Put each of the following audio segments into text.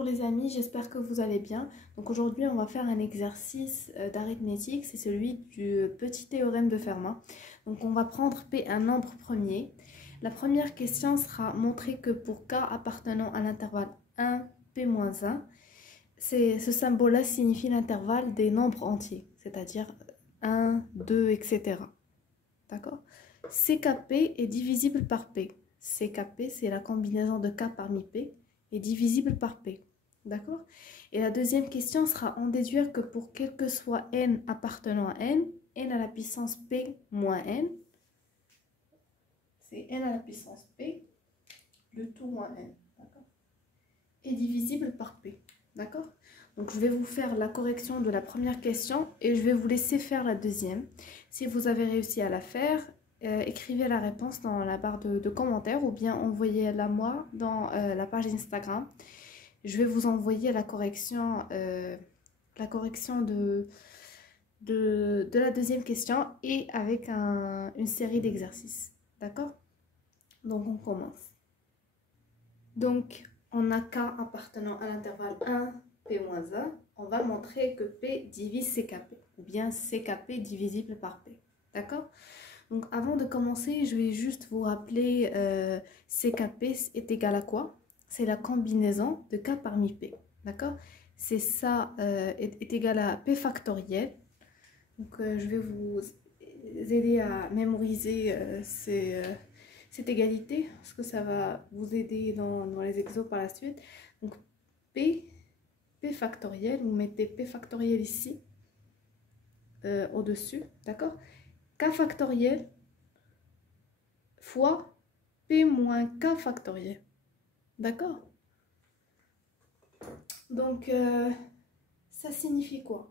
Bonjour les amis, j'espère que vous allez bien. Donc aujourd'hui on va faire un exercice d'arithmétique, c'est celui du petit théorème de Fermat. Donc on va prendre P un nombre premier. La première question sera montrer que pour K appartenant à l'intervalle 1, P-1, ce symbole-là signifie l'intervalle des nombres entiers, c'est-à-dire 1, 2, etc. D'accord? CKP est divisible par P. CKP, c'est la combinaison de K parmi P, est divisible par P. D'accord? Et la deuxième question sera en déduire que pour quel que soit n appartenant à n à la puissance P moins n, c'est n à la puissance P, le tout moins n, d'accord, est divisible par P. D'accord? Donc je vais vous faire la correction de la première question et je vais vous laisser faire la deuxième. Si vous avez réussi à la faire, écrivez la réponse dans la barre de commentaires ou bien envoyez-la moi dans la page Instagram. Je vais vous envoyer la correction de la deuxième question et avec une série d'exercices. D'accord? Donc on commence. Donc on a K appartenant à l'intervalle 1, P-1. On va montrer que P divise CKP ou bien CKP divisible par P. D'accord? Donc avant de commencer, je vais juste vous rappeler CKP est égal à quoi? C'est la combinaison de K parmi P. D'accord? C'est ça est égal à P factoriel. Donc je vais vous aider à mémoriser cette égalité parce que ça va vous aider dans les exos par la suite. Donc P factoriel, vous mettez P factoriel ici au-dessus. D'accord? K factoriel fois P moins K factoriel. D'accord? Donc, ça signifie quoi?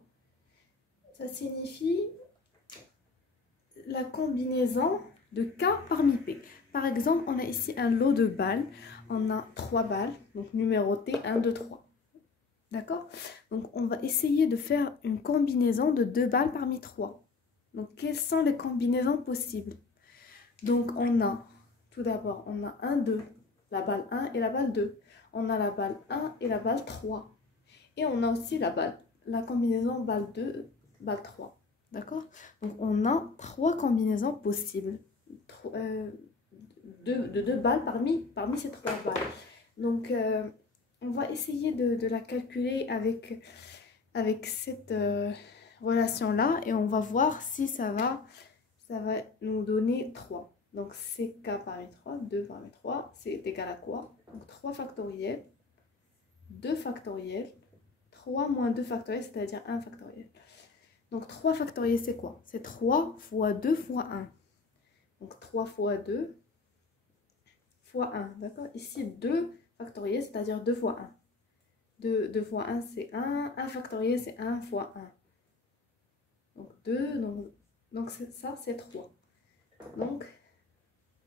Ça signifie la combinaison de K parmi P. Par exemple, on a ici un lot de balles. On a 3 balles, donc numérotées 1, 2, 3. D'accord? Donc, on va essayer de faire une combinaison de 2 balles parmi 3. Donc, quelles sont les combinaisons possibles? Donc, on a, tout d'abord, on a 1, 2, la balle 1 et la balle 2. On a la balle 1 et la balle 3. Et on a aussi la combinaison balle 2, balle 3. D'accord? Donc, on a 3 combinaisons possibles. De 2 balles parmi ces 3 balles. Donc, on va essayer de la calculer avec cette relation-là. Et on va voir si ça va nous donner 3. Donc, CK parmi 3, 2 parmi 3, c'est égal à quoi? Donc, 3 factoriel, 2 factoriel, 3 moins 2 factoriel, c'est-à-dire 1 factoriel. Donc, 3 factoriel, c'est quoi? C'est 3 fois 2 fois 1. Donc, 3 fois 2 fois 1, d'accord? Ici, 2 factoriel, c'est-à-dire 2 fois 1. 2 fois 1, c'est 1. 1 factoriel, c'est 1 fois 1. Donc, 2, donc ça, c'est 3. Donc,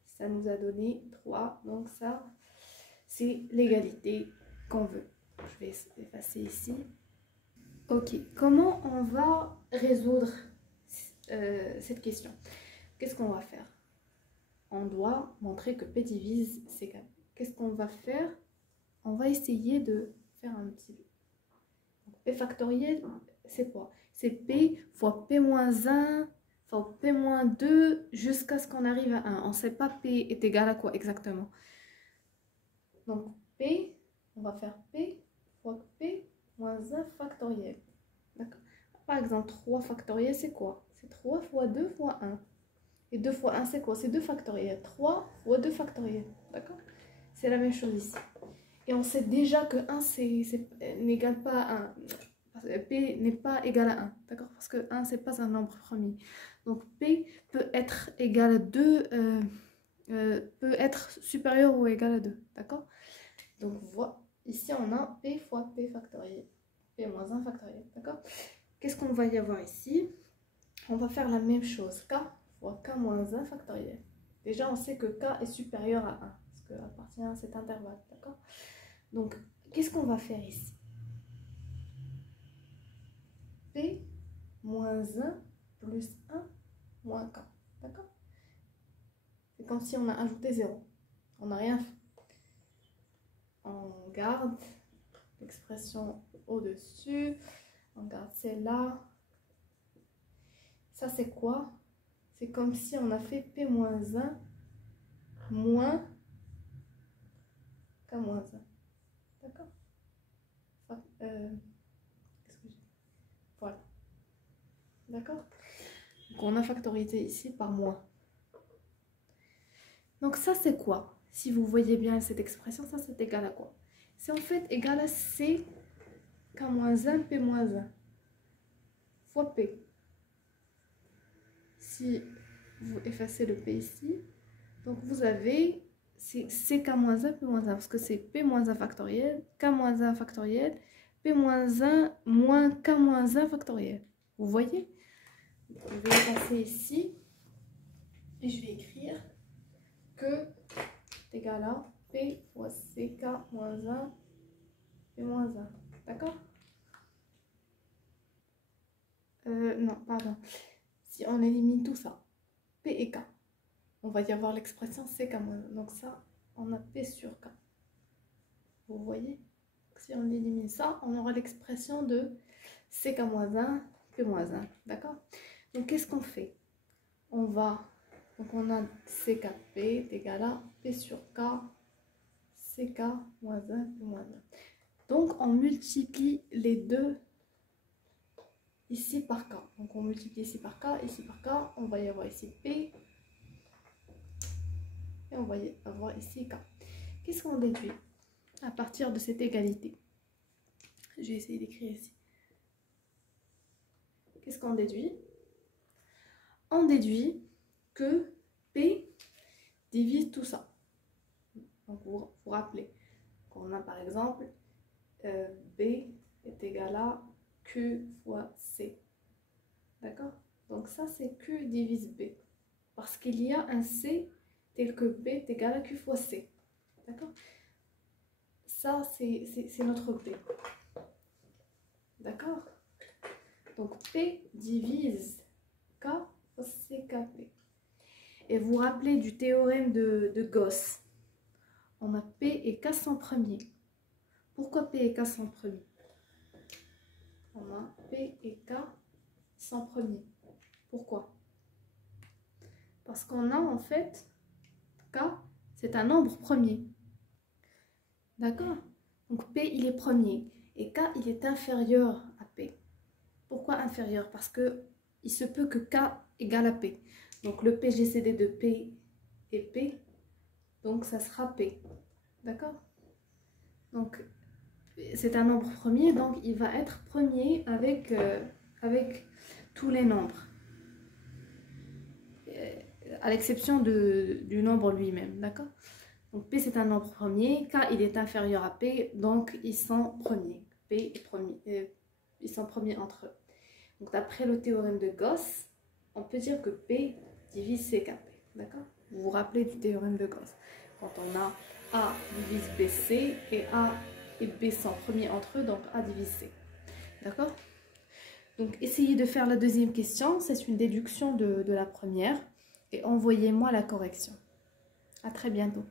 ça nous a donné 3. Donc, ça, c'est l'égalité qu'on veut. Je vais effacer ici. Ok, comment on va résoudre cette question? Qu'est-ce qu'on va faire? On doit montrer que P divise CK. Qu'est-ce qu'on va faire? On va essayer de faire un petit... P factoriel, c'est quoi? C'est P fois P moins 1 fois P moins 2 jusqu'à ce qu'on arrive à 1. On ne sait pas P est égal à quoi exactement. Donc P, on va faire P fois P moins 1 factoriel. D'accord? Par exemple, 3 factoriel, c'est quoi? C'est 3 fois 2 fois 1. Et 2 fois 1, c'est quoi? C'est 2 factoriel. 3 fois 2 factoriel. D'accord? C'est la même chose ici. Et on sait déjà que 1 n'égale pas à 1. P n'est pas égal à 1. D'accord? Parce que 1, c'est pas un nombre premier. Donc P peut être égal à 2, peut être supérieur ou égal à 2. D'accord? Donc voilà. Ici, on a P fois P factoriel. P moins 1 factoriel. D'accord? Qu'est-ce qu'on va y avoir ici? On va faire la même chose. K fois K moins 1 factoriel. Déjà, on sait que K est supérieur à 1. Parce qu'il appartient à cet intervalle. D'accord? Donc, qu'est-ce qu'on va faire ici? P moins 1 plus 1 moins K. D'accord? C'est comme si on a ajouté 0. On n'a rien fait. On garde l'expression au-dessus. On garde celle-là. Ça, c'est quoi? C'est comme si on a fait P moins 1 moins K moins 1. D'accord? Qu'est-ce que j'ai? Voilà. D'accord? Donc, on a factorisé ici par moins. Donc, ça, c'est quoi? Si vous voyez bien cette expression, ça, c'est égal à quoi? C'est en fait égal à C, K moins 1, P moins 1 fois P. Si vous effacez le P ici, donc vous avez CK-1, P-1, parce que c'est P-1 factoriel, K-1 factoriel, P-1 moins K-1 factoriel. Vous voyez? Je vais passer ici et je vais écrire que est égal à P fois CK-1, P-1. D'accord? Non, pardon. Si on élimine tout ça, P et K, on va y avoir l'expression CK-1. Donc ça, on a P sur K. Vous voyez? Si on élimine ça, on aura l'expression de CK-1, P-1. D'accord? Donc qu'est-ce qu'on fait? On a CKP est égal à P sur K, CK-1, P-1. Donc on multiplie les deux ici par K. Donc on multiplie ici par K, on va y avoir ici P. Et on va y avoir ici K. Qu'est-ce qu'on déduit à partir de cette égalité? Je vais essayer d'écrire ici. Qu'est-ce qu'on déduit? On déduit que P divise tout ça. Donc vous vous rappelez qu'on a par exemple B est égal à Q fois C. D'accord? Donc ça c'est Q divise B. Parce qu'il y a un C tel que B est égal à Q fois C. D'accord? Ça, c'est notre P. D'accord? Donc, P divise K fois CKP. Et vous vous rappelez du théorème de Gauss. On a P et K sont premiers. Pourquoi P et K sont premiers? On a P et K sont premiers. Pourquoi? Parce qu'on a en fait K, c'est un nombre premier. D'accord? Donc P, il est premier. Et K, il est inférieur à P. Pourquoi inférieur? Parce que il se peut que K égale à P. Donc le PGCD de P est P. Donc ça sera P. D'accord? Donc c'est un nombre premier. Donc il va être premier avec tous les nombres. À l'exception du nombre lui-même. D'accord? Donc P c'est un nombre premier, K il est inférieur à P, donc ils sont premiers. P est premier, ils sont premiers entre eux. Donc d'après le théorème de Gauss, on peut dire que P divise CKP. D'accord? Vous vous rappelez du théorème de Gauss. Quand on a A divise BC et A et B sont premiers entre eux, donc A divise C. D'accord? Donc essayez de faire la deuxième question, c'est une déduction de la première et envoyez-moi la correction. À très bientôt.